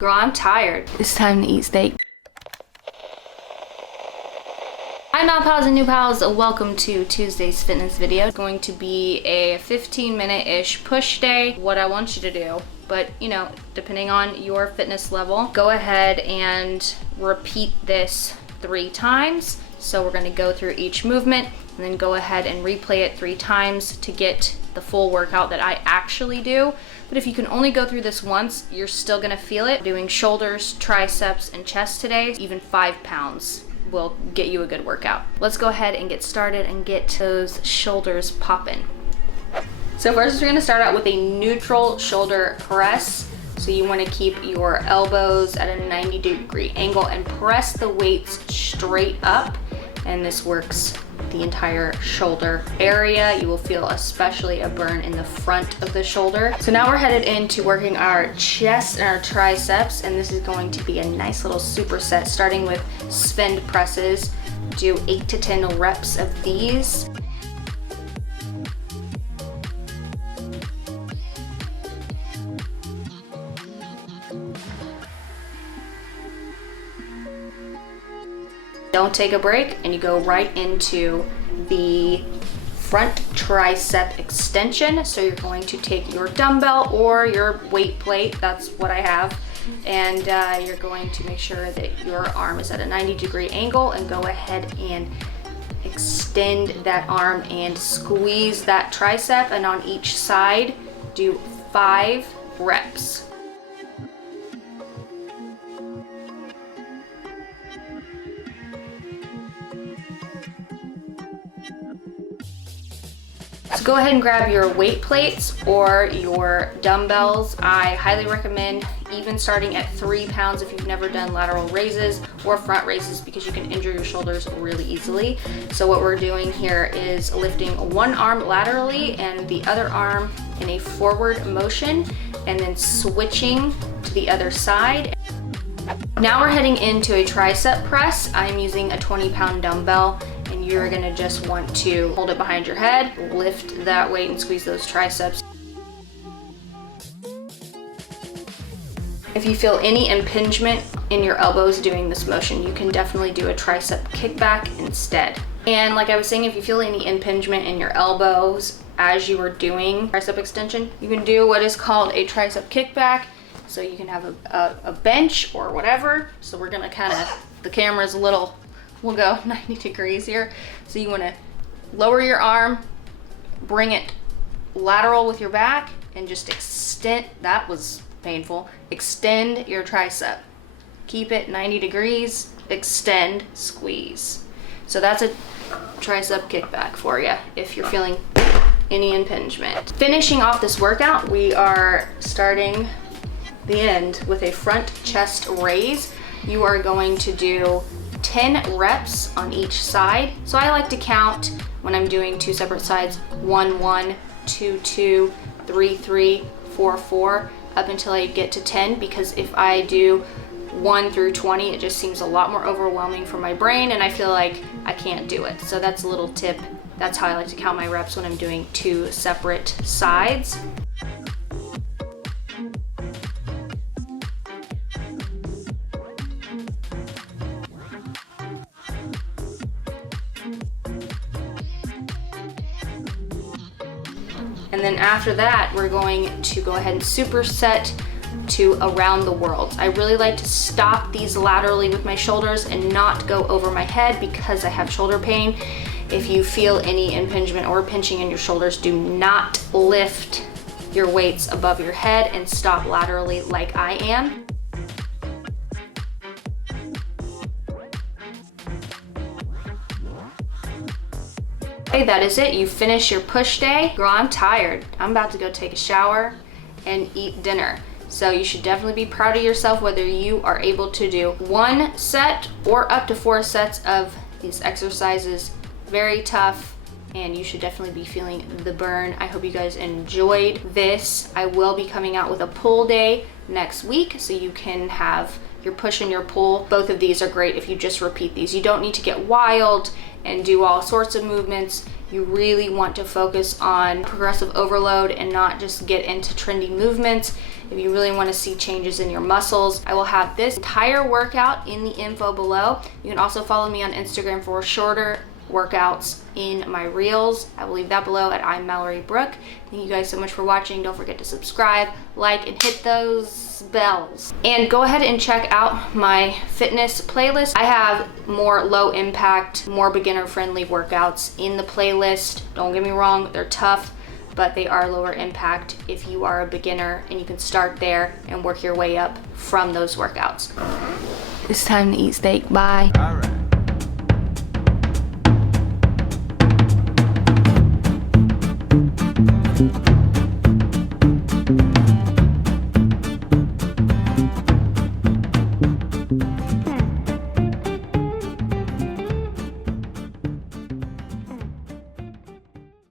Girl, I'm tired. It's time to eat steak. Hi MalPals and NewPals, welcome to Tuesday's fitness video. It's going to be a 15-minute-ish push day. What I want you to do, but you know, depending on your fitness level, go ahead and repeat this 3 times. So we're gonna go through each movement and then go ahead and replay it 3 times to get the full workout that I actually do. But if you can only go through this once, you're still gonna feel it. Doing shoulders, triceps, and chest today, even 5 pounds will get you a good workout. Let's go ahead and get started and get those shoulders popping. So first we're gonna start out with a neutral shoulder press. So you wanna keep your elbows at a 90-degree angle and press the weights straight up. And this works the entire shoulder area. You will feel especially a burn in the front of the shoulder. So now we're headed into working our chest and our triceps, and this is going to be a nice little superset starting with SVEND presses. Do 8 to 10 reps of these. Don't take a break, and you go right into the front tricep extension. So you're going to take your dumbbell or your weight plate, that's what I have, and you're going to make sure that your arm is at a 90-degree angle and go ahead and extend that arm and squeeze that tricep, and on each side do 5 reps. So go ahead and grab your weight plates or your dumbbells. I highly recommend even starting at 3 pounds if you've never done lateral raises or front raises, because you can injure your shoulders really easily. So what we're doing here is lifting one arm laterally and the other arm in a forward motion, and then switching to the other side. Now we're heading into a tricep press. I'm using a 20-pound dumbbell, and you're gonna just want to hold it behind your head, lift that weight and squeeze those triceps. If you feel any impingement in your elbows doing this motion, you can definitely do a tricep kickback instead. And like I was saying, if you feel any impingement in your elbows as you are doing tricep extension, you can do what is called a tricep kickback. So you can have a bench or whatever. So we're gonna kind of, the camera's a little, we'll go 90 degrees here. So you wanna lower your arm, bring it lateral with your back, and just extend, that was painful, extend your tricep. Keep it 90 degrees, extend, squeeze. So that's a tricep kickback for you if you're feeling any impingement. Finishing off this workout, we are starting the end with a front chest raise. You are going to do 10 reps on each side. So I like to count when I'm doing 2 separate sides, 1, 1, 2, 2, 3, 3, 4, 4, up until I get to 10, because if I do 1 through 20, it just seems a lot more overwhelming for my brain and I feel like I can't do it. So that's a little tip. That's how I like to count my reps when I'm doing 2 separate sides. And then after that, we're going to go ahead and superset to around the world. I really like to stop these laterally with my shoulders and not go over my head because I have shoulder pain. If you feel any impingement or pinching in your shoulders, do not lift your weights above your head and stop laterally like I am. Okay, that is it. You finish your push day. Girl, I'm tired. I'm about to go take a shower and eat dinner. So you should definitely be proud of yourself whether you are able to do 1 set or up to 4 sets of these exercises. Very tough, and you should definitely be feeling the burn. I hope you guys enjoyed this. I will be coming out with a pull day next week, so you can have your push and your pull. Both of these are great if you just repeat these. You don't need to get wild and do all sorts of movements. You really want to focus on progressive overload and not just get into trendy movements. if you really want to see changes in your muscles. I will have this entire workout in the info below. You can also follow me on Instagram for shorter workouts in my reels. I will leave that below at I'm Mallory Brooke. Thank you guys so much for watching. Don't forget to subscribe, like, and hit those bells. And go ahead and check out my fitness playlist. I have more low impact, more beginner friendly workouts in the playlist. Don't get me wrong, they're tough, but they are lower impact if you are a beginner, and you can start there and work your way up from those workouts. It's time to eat steak. Bye. All right.